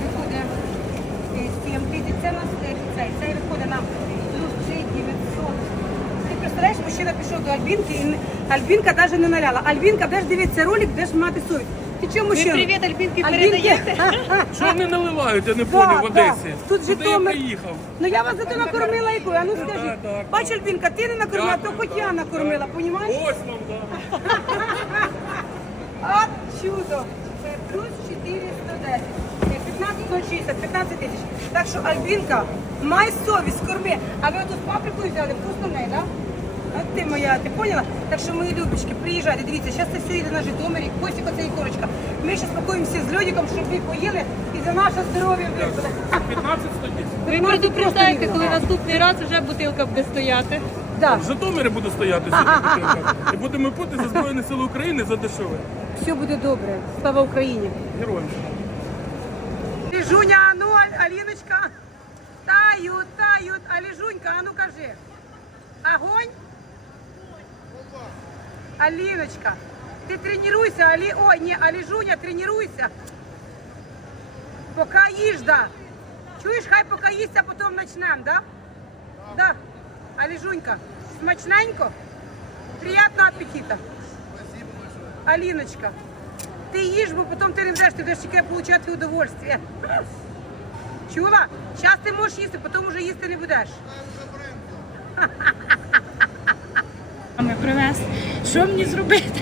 виходить е, з тим, ти- це у нас цей, цей виходить нам плюс 3 900. Представляєш, мужчина пішов до Альбінки, і Альбінка навіть не наляла. Альбінка, де ж дивиться ролик, де ж мати совість. Ти чому мужчина? привіт Альбінки передаєте? Що вони наливають, я не поняв в. Одесі. Тут Куди я Житомир. приїхав? Ну я вас зато накормила якою, а ну скажи. так, так, Бач, Альбінка, ти не накормила, то Дякую, хоч я так, накормила, так. понімаєш? Ось вам, так. От чудо. Це плюс 410. Це 15,060, 15 тисяч. Так що, Альбінка, май совість, корми. А ви оту з паприкою взяли, в неї, так? От ти моя, ти поняла? Так що, мої любочки, приїжджайте, дивіться, зараз це все йде на Житомирі, Костік оце і корочка. Ми ще спакуємося з льодиком, щоб ви поїли і за наше здоров'я випили. 15 110. Ви предупреждаєте, коли наступний раз вже бутилка буде стояти. Да. В Житомирі буду стояти сьогодні. І будемо пити за Збройні Сили України за дешеве. Все буде добре. Слава Україні. Героям. Ліжуня, а ну, Аліночка. Тають, тають. А Ліжунька, а ну кажи. Огонь? Аліночка, ти тренуйся, Алі... Ой, ні, Аліжуня, тренуйся. Поки їж, да. Чуєш, хай поки їсть, а потім почнемо, да? Да. Аліжунька, смачненько? Приятного аппетита. Аліночка, ти їж, бо потім ти не будеш, ти будеш тільки отримати удовольствие. Чула? Зараз ти можеш їсти, потім вже їсти не будеш. Ми привез. Що мені зробити?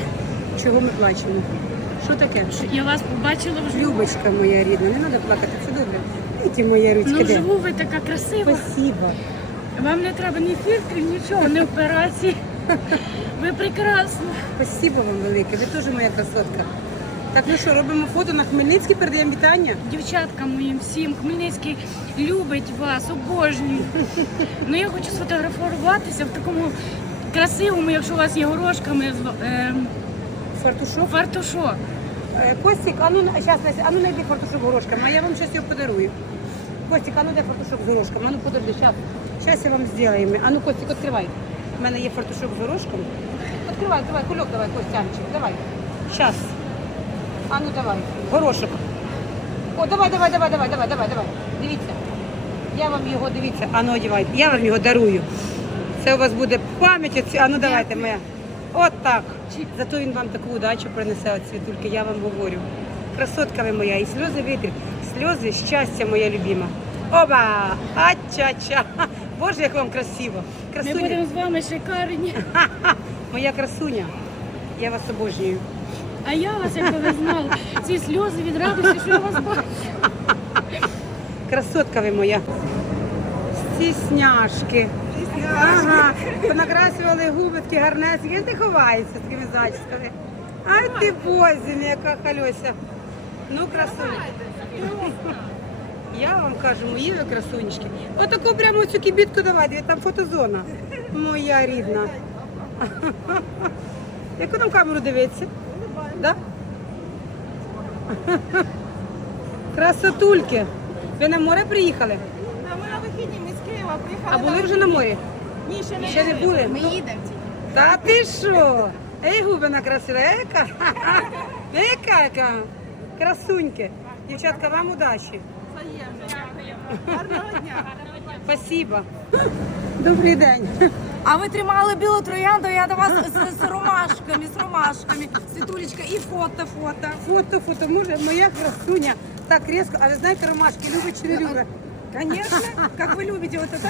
Чого ми плачемо? Що таке? Я вас побачила вживу. Любочка моя рідна, не треба плакати, все добре. Ті моя ручка, Ну, де? вживу ви така красива. Спасибо. Вам не треба ні фільтрів, нічого, ні операції. Ви прекрасна. Спасибо вам велике, ви теж моя красотка. Так, ну що, робимо фото на Хмельницький, передаємо вітання. Дівчаткам моїм всім. Хмельницький любить вас, обожнює. Ну я хочу сфотографуватися в такому красивому, якщо у вас є горошками, з- ем, Фартушок. фартушок. Е, Костік, а ну, зараз, а ну найди фартушок горошками, а я вам щось його подарую. Костік, а ну де фартушок з горошком? А ну подожди. Зараз я вам зробимо. А ну, Костік, відкривай. У мене є фартушок з горошком. Відкривай, давай, кульок давай, Костянчик, давай. Зараз. А ну давай, горошок. О, давай, давай, давай, давай, давай, давай, давай. Дивіться. Я вам його, дивіться, а ну одівайте. Я вам його дарую. Це у вас буде пам'ять. оці- А ну давайте моя. От так. Зато він вам таку удачу принесе от світульки, я вам говорю. Красотка ви моя, і сльози витрі, сльози щастя моя любима. Оба! А-ча-ча! Боже, як вам красиво! Ми будемо з вами шикарні. моя красуня. Я вас обожнюю. А я вас, якби ви знали, ці сльози від радості, що я вас бачу. Красотка ви моя. Стісняшки. Ага. Понакрасували губи такі гарнесенькі. Ти ховаєшся такими зачісками. Ай ти бозі, яка хальося. Ну, красуня. Я вам кажу, мої ви красунечки. Отаку прямо цю кібітку давай, де там фотозона. Моя рідна. Яку нам камеру дивитися? Да? Красотульки. Ви на море приїхали? А вихідні ми з Києва приїхала. А були вже на морі? Ні, ще не Ще не були? Ми їдемо. Та ти що? Ей, губина красива, ека. Ека, яка. Красуньки. Дівчатка, вам удачі. Гарного дня. Спасибо. Добрий день. А ви тримали білу троянду, я до вас з, з ромашками, з ромашками. Світулечка, і фото, фото. Фото, фото, може, моя красуня. Так різко, а ви знаєте, ромашки любить чи не любить? Конечно, как вы любите, вот это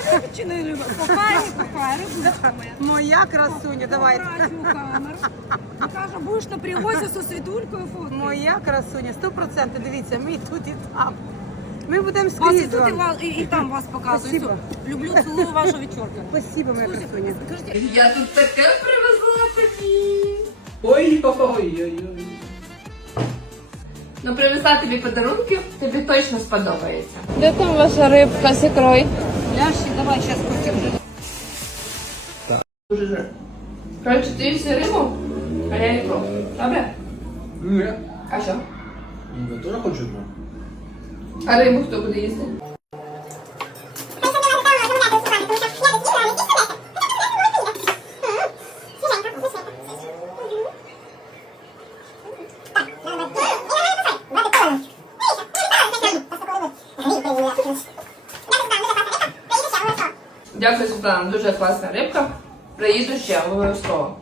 любите? Кохає, кохає, рибушка моя. Моя красуня, камеру. Ну, каже, будеш на привозі зі світулькою фото. Моя красуня, сто процентів, дивіться, ми тут і там. Ми будемо Вас і тут і, і, і там вас показують. Спасибо. Люблю, цілую вашу вечірку. Спасибо, моя красуня. Я тут таке привезла тобі. Ой-ой-ой-ой. Ну, привезла тобі подарунки, тобі точно сподобається. Де там ваша рибка з ікрою? Ляші, давай, зараз потім. вже. Дуже жир. Коротше, ти всі рибу, а я ікру. Добре? Ні. А що? Я теж хочу одну. А рибу хто буде їсти? Дякую, дуже класна рибка. Приїду ще обов'язково.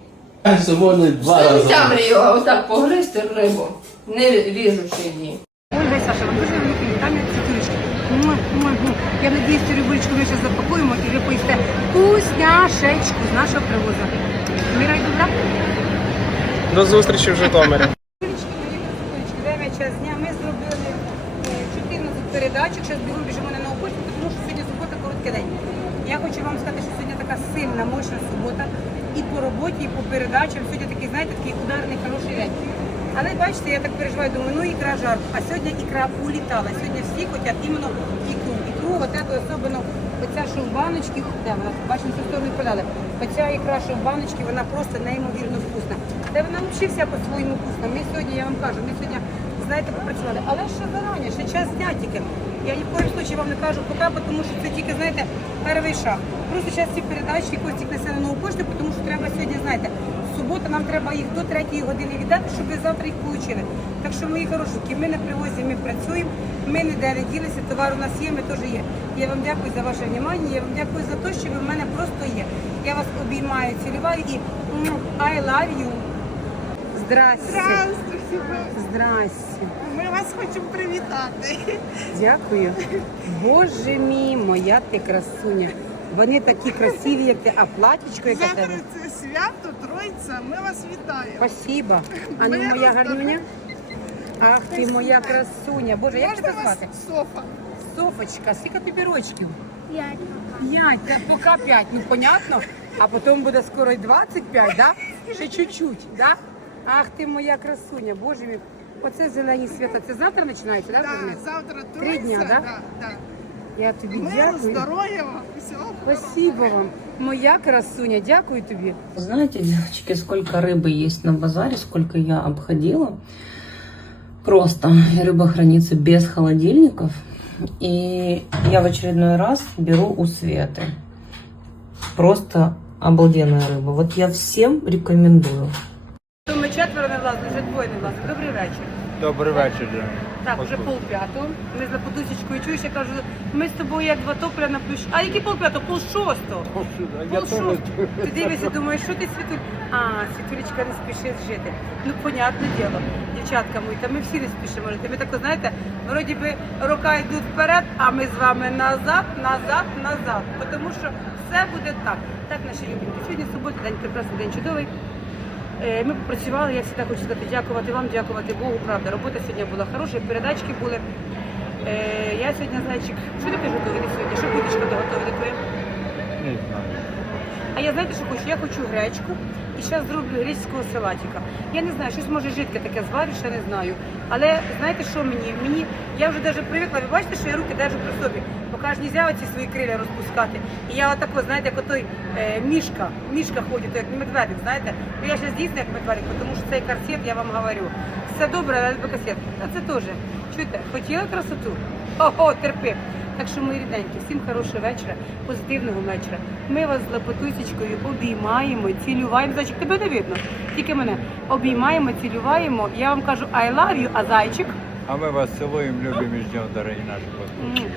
Сьогодні два Це рази. вся мріяла отак погризти рибу, не ріжучи її. Ольга і Саша, вам дуже великі вітання. Я надіюсь, цю рибулечку ми зараз запакуємо і ви поїсте вкусняшечку з нашого привозу. Мирай добра. До зустрічі в Житомирі. Час дня. Ми зробили е, 14 передачок, зараз бігом біжимо на почту, тому що сьогодні субота короткий день. Я хочу вам сказати, що сьогодні така сильна, мощна субота і по роботі, і по передачам. Сьогодні такий, знаєте, такий ударний, хороший день. Але бачите, я так переживаю, думаю, ну ікра жарт. А сьогодні ікра улітала. Сьогодні всі хочуть іменно ікру. Ікру, эту особливо, оця, що в баночці, де вона, бачимо, цю сторону подали. Оця ікра, що в баночці, вона просто неймовірно вкусна. Та вона взагалі вся по-своєму вкусна. Ми сьогодні, я вам кажу, ми сьогодні, знаєте, попрацювали. Але ще зарані, ще час дня тільки. Я ні в коїм случаї вам не кажу пока, тому що це тільки, знаєте, перший шаг. Просто зараз ці передачі Костік несе на нову пошту, тому що треба сьогодні, знаєте, субота нам треба їх до третьої години віддати, щоб ви завтра їх отримали. Так що, мої хорошенькі, ми на привозі, ми працюємо, ми ніде не ділися, товар у нас є, ми теж є. Я вам дякую за ваше увагу, я вам дякую за те, що ви в мене просто є. Я вас обіймаю, цілюваю і I love you. Здрасте. Здравствуйте. Здрасте. Ми вас хочемо привітати. Дякую. Боже мій, моя ти красуня. Вони такі красиві, як ти, а платічко яке Завтра тебе. це свято, Тройця. Ми вас вітаємо. Спасибо. А ну моя здоров'я. гарнюня. Ах ти моя красуня. Боже, як Можна тебе вас звати? Софа? Софочка, скільки тобі рочків? П'ять. П'ять, та поки п'ять, ну понятно. А потім буде скоро й 25, да? Ще чуть-чуть, да? Ах ти моя красуня, боже мій. Оце зелені свята. Це завтра починається, да? Да, Кузьміс? завтра Три Тройця. дня, да? Да, да. Я тобі Миру, дякую. здоров'я вам. Всього Спасибо вам. Моя красуня, дякую тобі. Знаете, девочки, сколько рыбы есть на базаре, сколько я обходила. Просто рыба хранится без холодильников. И я в очередной раз беру у Светы. Просто обалденная рыба. Вот я всем рекомендую. Четверо не влазили, вже двоє не влазили. Добрий вечір. Добрий вечір. Так, вже пол п'ятого. Ми з Лапотусечкою чуєш, я кажу, ми з тобою як два тополя на плющ. А які пол п'ятого? Пол шостого. Пол шостого. Ти дивишся, думаєш, що ти світуль? А, світулечка не спішить жити. Ну, понятне діло, дівчатка мої, та ми всі не спішимо жити. Ми так, знаєте, вроді би роки йдуть вперед, а ми з вами назад, назад, назад. Тому що все буде так. Так, наші любенькі. Сьогодні субота, день прекрасний, день чудовий. Е, Ми попрацювали, я завжди хочу сказати, дякувати вам, дякувати Богу. Правда, робота сьогодні була хороша, передачки були. Е, Я сьогодні, зайчик, що ти готувати сьогодні? Що будеш готувати твоє? Не знаю. А я знаєте, що хочу? Я хочу гречку і зараз зроблю гречського салатика. Я не знаю, щось може жидке таке зварю, ще не знаю. Але знаєте, що мені? Мені я вже навіть привикла. Ви бачите, що я руки держу при собі, Поки ж нельзя оці свої крилля розпускати. І я отако, знаєте, як отой е, мішка, мішка ходить, як медведик, знаєте. Ну, я ще дійсно як медведик, тому що цей корсет, я вам говорю. Все добре, але без корсет. Та це теж. Чуєте, хотіли красоту? Ого, терпи. Так що, мої рідненькі, всім хорошого вечора, позитивного вечора. Ми вас з лапотусічкою обіймаємо, цілюваємо. Зайчик, тебе не видно, тільки мене обіймаємо, цілюваємо. Я вам кажу I love you, а зайчик. А ми вас цілуємо, любимо і ждемо, дорогі наші послухи.